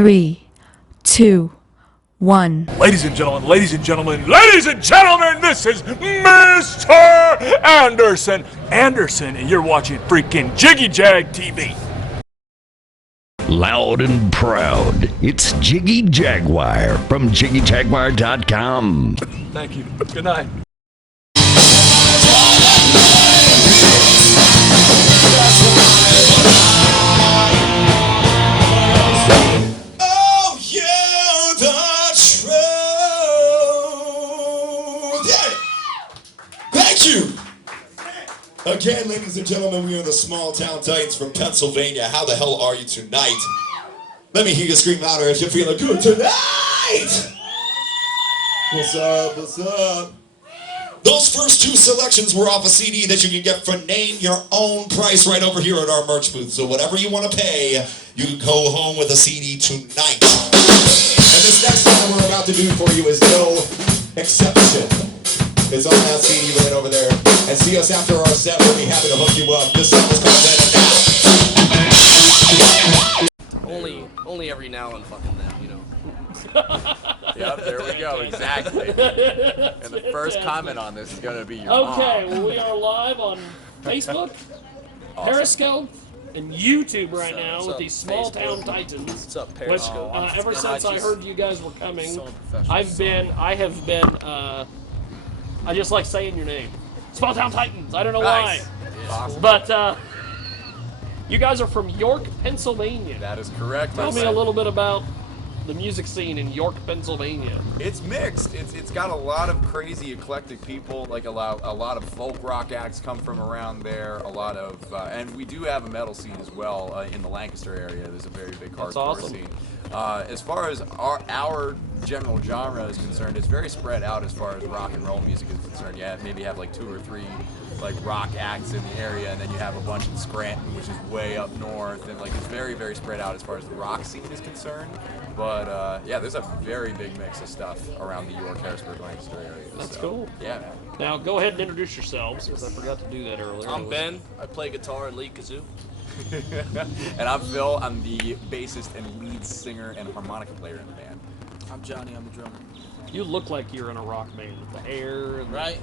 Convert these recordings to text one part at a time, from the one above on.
3, 2, 1. Ladies and gentlemen, ladies and gentlemen, ladies and gentlemen, this is Mr. Anderson. Anderson, and you're watching freaking Jiggy Jag TV. Loud and proud, it's Jiggy Jaguar from JiggyJaguar.com. Thank you. Good night. Oh, yeah, the truth. Yeah. Thank you. Again, ladies and gentlemen, we are the Small Town Titans from Pennsylvania. How the hell are you tonight? Let me hear you scream louder if you're feeling good tonight. What's up? What's up? Those first two selections were off a CD that you can get for name your own price right over here at our merch booth. So whatever you want to pay, you can go home with a CD tonight. And this next song we're about to do for you is no exception. It's on that CD right over there. And see us after our set. We'll be happy to hook you up. This song is called Then and Now. Only every now and fucking then, you know. Yep, there we go, exactly. And the first comment on this is going to be your mom. Okay, well, we are live on Facebook, Periscope, and YouTube right now with these Small Town Titans. What's up, Which, Periscope? ever since I heard you guys were coming, So professional. I have been, I just like saying your name. Small Town Titans, I don't know Nice. why. Awesome. But, you guys are from York, Pennsylvania. That is correct. Tell me a little bit about the music scene in York, Pennsylvania. It's mixed. It's got a lot of crazy eclectic people. Like a lot of folk rock acts come from around there. A lot of and we do have a metal scene as well in the Lancaster area. There's a very big hardcore awesome. scene. As far as our general genre is concerned, it's very spread out as far as rock and roll music is concerned. Yeah, maybe have like 2 or 3 like rock acts in the area, and then you have a bunch in Scranton, which is way up north, and like it's very, very spread out as far as the rock scene is concerned. But yeah, there's a very big mix of stuff around the York, Harrisburg, Lancaster area. That's so, cool. Yeah, man. Now, go ahead and introduce yourselves, because I forgot to do that earlier. I'm Ben. I play guitar and lead kazoo. And I'm Phil. I'm the bassist and lead singer and harmonica player in the band. I'm Johnny, I'm the drummer. You look like you're in a rock band with the hair and Right?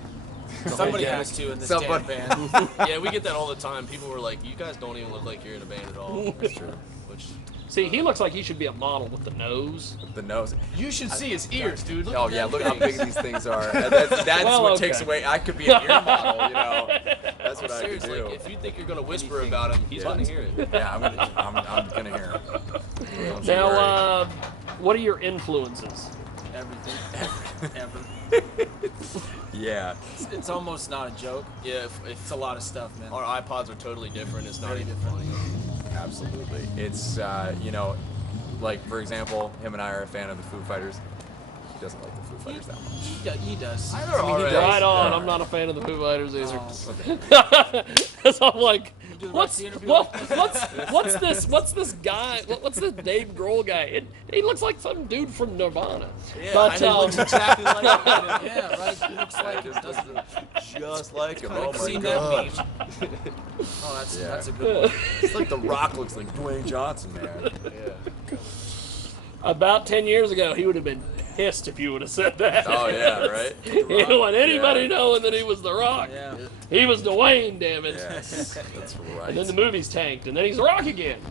Somebody has to in this damn band. Yeah, we get that all the time. People were like, "You guys don't even look like you're in a band at all." That's true. Which, See, he looks like he should be a model with the nose. The nose. You should see his ears, dude. Look Oh at yeah, that look how face. big these things are. That's Well, what okay. takes away. I could be an ear model, you know. That's what I could seriously, do. if you think you're gonna whisper about him, he's gonna hear it. Yeah, I'm gonna hear him. Don't you worry. Now, what are your influences? Everything. Ever. Yeah. It's almost not a joke. Yeah, It's a lot of stuff, man. our iPods are totally different. It's not Very even different. funny. Absolutely. It's, you know, like, for example, him and I are a fan of the Foo Fighters. He doesn't like the Foo Fighters that much. He does. They're I mean, alright. he does. Right on. Yeah. I'm not a fan of the Foo Fighters either. Oh, Because I'm like, do the what's rest of the interview what's this guy? What's this Dave Grohl guy? He looks like some dude from Nirvana. Yeah, But, I know, um, looks exactly like him. Yeah, right. He looks like it, doesn't it? Just like him. I've seen that meme. Oh, that's a good one. It's like The Rock looks like Dwayne Johnson, man. Yeah. About 10 years ago, he would have been pissed if you would have said that. Oh, yeah, right? He didn't want anybody Yeah. knowing that he was The Rock. Yeah. He was Dwayne, damn it. Yes, that's right. And then the movie's tanked, and then he's The Rock again.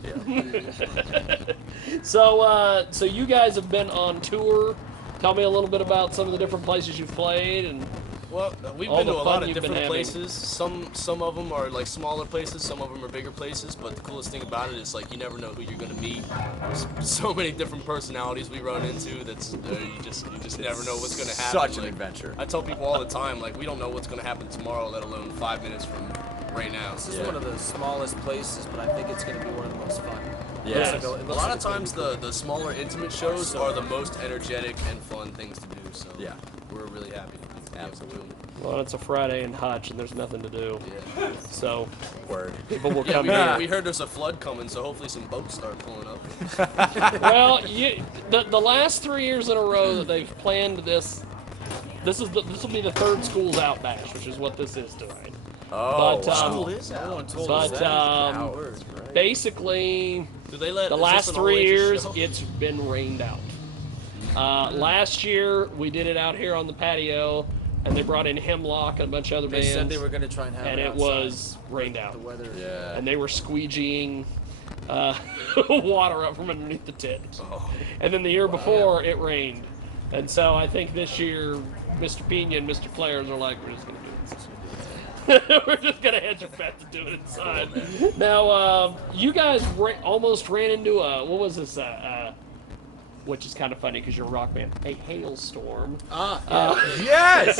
So, so you guys have been on tour. Tell me a little bit about some of the different places you've played, and Well, we've All been the to a fun lot of you've been different having. places. Some of them are like smaller places, some of them are bigger places. But the coolest thing about it is like you never know who you're gonna meet. There's so many different personalities we run into. That's you just never know what's gonna happen. Such an Like, adventure. I tell people all the time, like we don't know what's gonna happen tomorrow, let alone 5 minutes from right now. This is Yeah. one of the smallest places, but I think it's going to be one of the most fun. Yeah. Looks like A looks lot like of it's gonna times be cool. the smaller intimate shows are the most energetic and fun things to do. So Yeah. we're really happy. to be able to do them. well, it's a Friday in Hutch, and there's nothing to do. Yeah. So Word. people will Yeah, come we here. heard, we heard there's a flood coming, so hopefully some boats start pulling up. Well, the last 3 years in a row that they've planned this will be the third Schools Out Bash, which is what this is tonight. Oh, But, wow. School is out. basically, Do they let the is last this an 3 all-ages years, show? it's been rained out. Last year, we did it out here on the patio, and they brought in Hemlock and a bunch of other They bands. said they were going to try and have and it outside, was but rained out. The weather. Yeah. And they were squeegeeing water up from underneath the tent. And then the year before, it rained. And so I think this year, Mr. Pena and Mr. Flares are like, we're just going to do this. We're just going to hedge a bet to do it inside. Now, you guys almost ran into what was this? Which is kind of funny because you're a rock band. A hailstorm. Yes!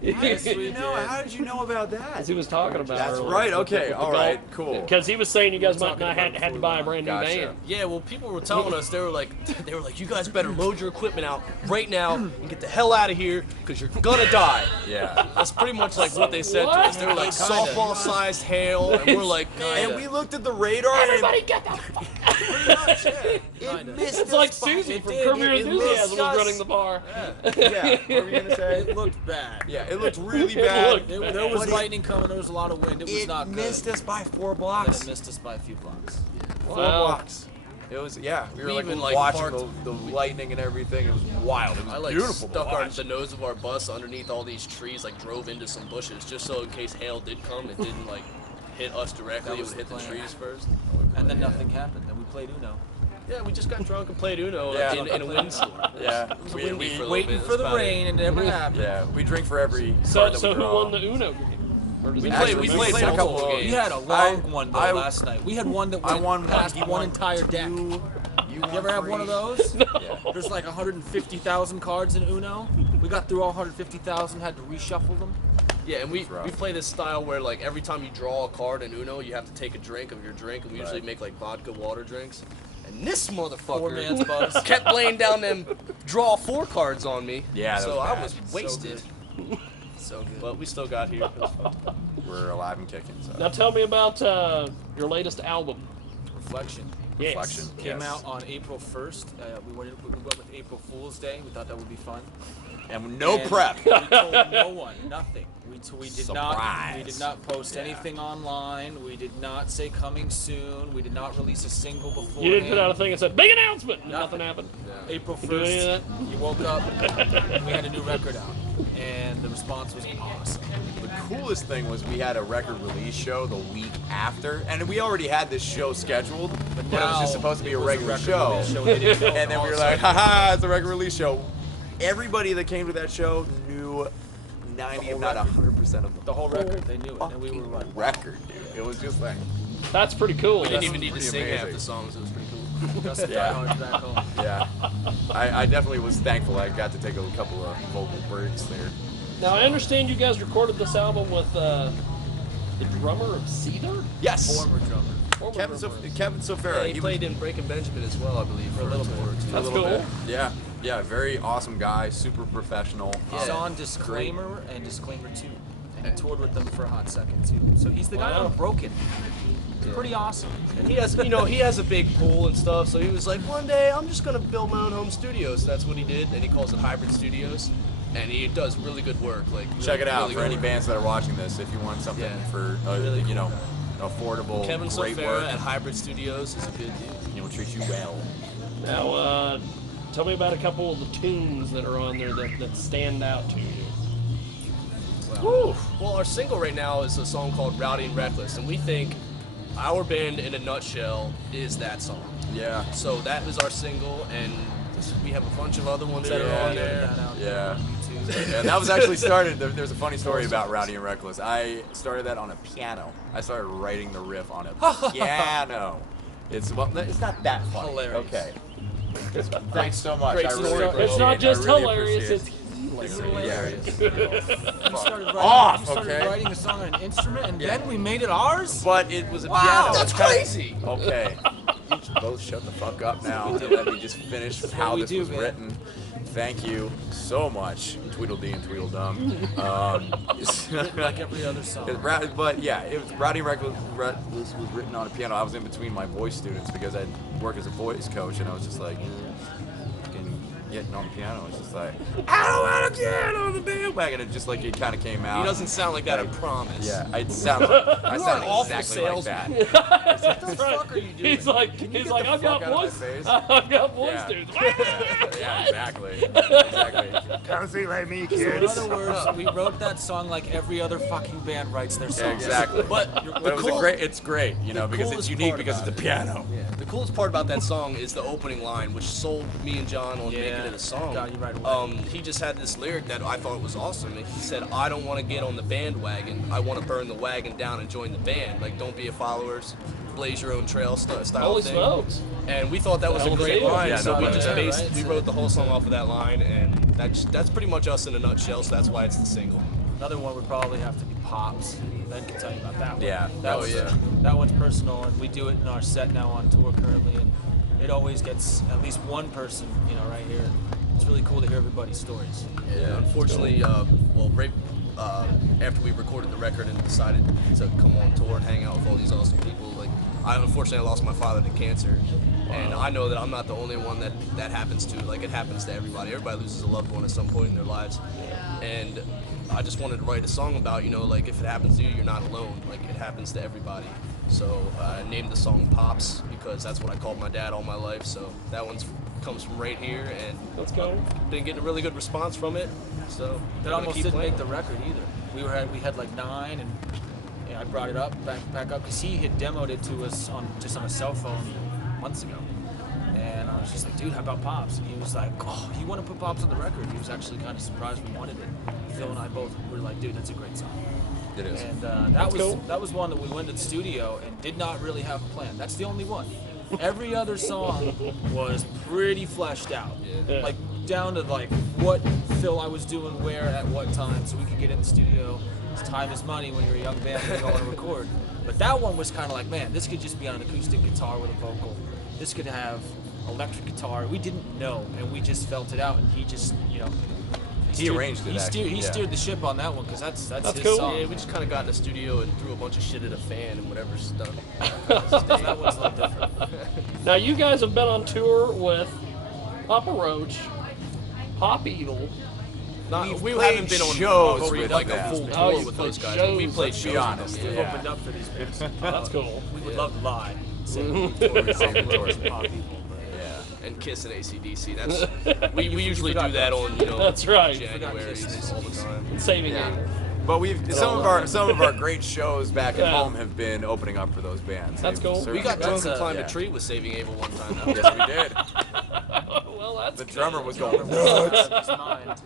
Yes, we No, did. how did you know about that? As he was talking about That's earlier. right, okay, all right, cool. Because he was saying you guys might talking not about had to buy a brand new Gotcha. band. Yeah, well, people were telling us they were like, you guys better load your equipment out right now and get the hell out of here because you're gonna die. Yeah. That's pretty much like what they said to us. They were like softball-sized hail, and we're like, And we looked at the radar Everybody get the fuck it missed It's like Susie from Curb Your Enthusiasm was running the bar. Yeah, what were you gonna say? It looked bad. Yeah, it looked really bad. looked There was lightning coming. There was a lot of wind. It was It not good. missed us by 4 And blocks. it missed us by a few blocks. 4 Wow. blocks. It was, yeah, we were We like even, like, watching parked- the lightning and everything. It was wild. It was I like beautiful. stuck the nose of our bus underneath all these trees, like drove into some bushes, just so in case hail did come, it didn't like hit us directly. That It was would hit the the plan. trees first. And then nothing happened. Then we played Uno. Yeah, we just got drunk and played Uno Yeah. in a windstorm. Yeah, It was windy for a little Waiting bit. for the that's about rain, and it never happened. yeah, we drink for every So, card that so we who draw. won the Uno game? Or does We it- played- Actually, we remember? played a couple multiple of games. We had a long one though I- last night. We had one that I went won one. past You one won entire deck. You ever have one of those? There's like 150,000 cards in Uno. We got through all 150,000, had to reshuffle them. Yeah, and we rough. play this style where like every time you draw a card in Uno, you have to take a drink of your drink, and we usually make like vodka water drinks. And this motherfucker Poor man's buzz. kept laying down them draw 4 cards on me. Yeah, that so was I bad. was wasted. So good. But we still got here. It was fun. We're alive and kicking. So. Now tell me about your latest album. Reflection. Yes. Reflection. Came Yes. out on April 1st. We went with April Fool's Day. We thought that would be fun. And no And prep. We told no one, nothing. We did Surprise. not post Yeah. anything online. We did not say coming soon. We did not release a single before. You didn't put out a thing that said big announcement. And nothing happened. April You do any 1st. of that? You woke up. We had a new record out, and the response was awesome. The coolest thing was we had a record release show the week after, and we already had this show scheduled, but it was now just supposed to be it a was a regular record show. release show. They didn't know And then all we were of a like, sudden. haha, it's a record release show. Everybody that came to that show knew 90, if not 100% of The whole record, they knew it, and we were like, record, dude. It was just like, That's pretty cool. We didn't even need to pretty sing half amazing. the songs. It was pretty cool. got some Yeah. diehards back home. yeah. I definitely was thankful I got to take a couple of vocal breaks there. Now I understand you guys recorded this album with the drummer of Seether. Yes. Former drummer. Kevin Sofera. Yeah, he played in Breaking Benjamin as well, I believe, for a little bit. That's a little cool. bit. Yeah. Yeah, very awesome guy, super professional. He's on Disclaimer and Disclaimer 2. And he toured with them for a hot second, too. So he's the guy Wow. on Broken. It's pretty awesome. And he has, he has a big pool and stuff. So he was like, one day I'm just gonna build my own home studio. So that's what he did, and he calls it Hybrid Studios. And he does really good work. Like Check it out really for good any work. bands that are watching this. If you want something Yeah. for affordable, Kevin great Sofera work, at Hybrid Studios is a good dude. he'll treat you well. Now tell me about a couple of the tunes that are on there that stand out to you. Woo. Well, our single right now is a song called Rowdy and Reckless, and we think our band in a nutshell is that song. Yeah. So that was our single, and we have a bunch of other ones that are on there. Yeah. Yeah, that was actually started. There's a funny story about Rowdy and Reckless. I started that on a piano. I started writing the riff on a piano. It's not that funny. Hilarious. Okay. Thanks so much. Great I story, really bro. appreciate It's not it. just I really hilarious, appreciate it's it. hilarious. Yeah. You started Off, started okay? writing the song on an instrument, and then we made it ours? But it was a Wow, piano. that's It's kinda- crazy. Okay. You should both shut the fuck up now and let me just finish how we this do, was man. written. Thank you so much, Tweedledee and Tweedledum. Like every other song. But yeah, it was Rowdy and Reckless was written on a piano. I was in between my voice students because I work as a voice coach, and I was just like, fucking getting on the piano. It's just like, I don't want to get on the bandwagon. It just like it kind of came out. He doesn't sound like that, I promise. Yeah, I sound exactly salesman. like that. What the fuck are you doing? He's like, I've got voice. I've got voice, Yeah. dude. Yeah, exactly. Come sing like me, So in kids. other words, we wrote that song like every other fucking band writes their Yeah, songs. exactly. But But it was it's great, you know, because it's coolest unique part because it's about a piano. Yeah. The coolest part about that song is the opening line, which sold me and John on making it a song. Got you right away. He just had this lyric that I thought was awesome. And he said, "I don't want to get on the bandwagon. I want to burn the wagon down and join the band. Like, don't be a followers, blaze your own trail style Holy thing." smokes. And we thought that was a Hell of a great deal. line, Yeah, so no, we but just yeah, based, right? we wrote the whole song off of that line, and that's pretty much us in a nutshell. So that's why it's the single. Another one would probably have to be Pops. Ben can tell you about that one. Yeah. That's, yeah. That one's personal, and we do it in our set now on tour currently, and it always gets at least one person, you know, right here. It's really cool to hear everybody's stories. Yeah, unfortunately, right after we recorded the record and decided to come on tour and hang out with all these awesome people, like I lost my father to cancer, and I know that I'm not the only one that happens to. Like it happens to everybody. Everybody loses a loved one at some point in their lives, and I just wanted to write a song about, you know, like if it happens to you, you're not alone. Like it happens to everybody. So I named the song Pops because that's what I called my dad all my life. So that one comes from right here, and Let's go. been getting a really good response from it. So That almost didn't make the record either. We had like 9, and I brought it up back up because he had demoed it to us on a cell phone months ago, and I was just like, dude, how about Pops? And he was like, oh, you want to put Pops on the record? He was actually kind of surprised we wanted it. Phil and I both were like, dude, that's a great song. It is. And cool. that was one that we went to the studio and did not really have a plan. That's the only one. Every other song was pretty fleshed out, Yeah. like down to like what Phil I was doing where at what time, so we could get in the studio. Time is money when you're a young band and you don't want to record. But that one was kind of like, man, this could just be on an acoustic guitar with a vocal. This could have electric guitar. We didn't know, and we just felt it out. And he just, you know, He arranged it, He actually, yeah. steered the ship on that one because that's his cool. song. Yeah, we just kind of got in the studio and threw a bunch of shit at a fan and whatever's stuck. That one's a little different. Now you guys have been on tour with Papa Roach, Pop Evil. We played haven't been on shows like with a them. full Oh, tour you with played those guys. shows, We played let's shows. be honest. with We've them, Yeah. opened up for these bands. That's cool. We would love to lie. Save the tours. Pop Evil. Yeah. And Kiss and AC/DC. That's we usually do that on That's right. January Kiss. all the time. Saving Yeah. Evil. But some of our great shows back at home have been opening up for those bands. That's They've cool. We certainly got been- drunk and climbed yeah. a tree with Saving Abel one time. Yes, we did. Well, that's The good. drummer was going nuts. His mind.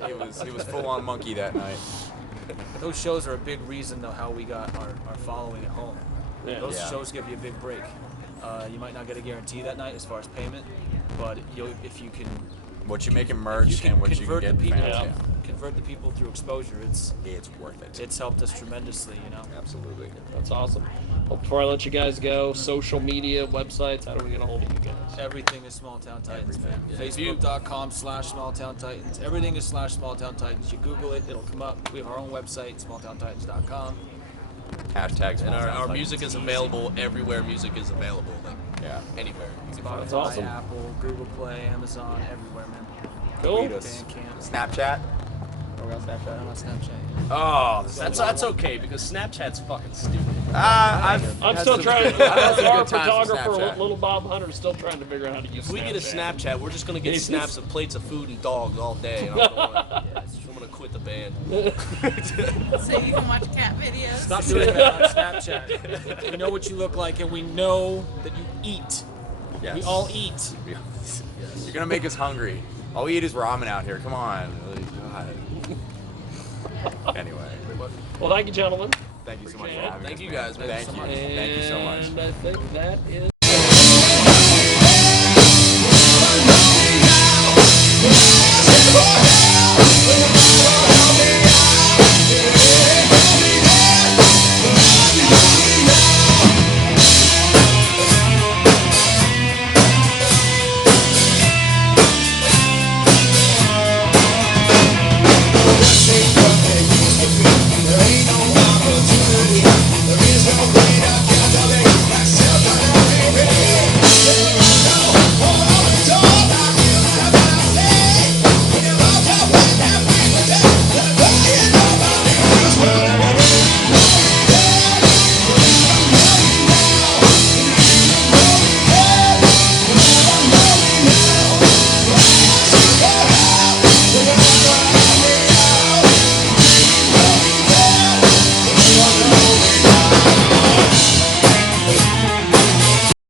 He was full on monkey that night. Those shows are a big reason, though, how we got our following at home. Yeah. Those Yeah. shows give you a big break. You might not get a guarantee that night as far as payment, but if you can What you make in you merch can and what you can convert get the in people, fans. convert the people through exposure, It's worth it. it's helped us tremendously, you know. Absolutely. That's awesome. Well, before I let you guys go, social media, websites, how do we get a hold of you guys? Everything is Small Town Titans, man. Yeah. Facebook.com/SmallTown Titans. Everything is /Small Town Titans. You Google it, it'll come up. We have our own website, smalltowntitans.com. Hashtags. And our music is available everywhere music is available, like Yeah. anywhere. Spotify, awesome. Apple, Google Play, Amazon, everywhere, man. Cool. Tweet us. Bandcamp. Snapchat. I don't know Snapchat. Oh, That's okay because Snapchat's fucking stupid. I'm still trying. I've had some Our good times with photographer, Snapchat. Little Bob Hunter, is still trying to figure out how to use. If we get a Snapchat, we're just gonna get It's snaps just- of plates of food and dogs all day. And I'm gonna quit the band. So you can watch cat videos. Stop doing that on Snapchat. We know what you look like, and we know that you eat. Yes. We all eat. You're gonna make us hungry. All we eat is ramen out here. Come on. God. Anyway, Well, thank you, gentlemen. thank you so much for Appreciate it. having us. Thank you man. guys, man. Thank you. Thank you so much. And I think that is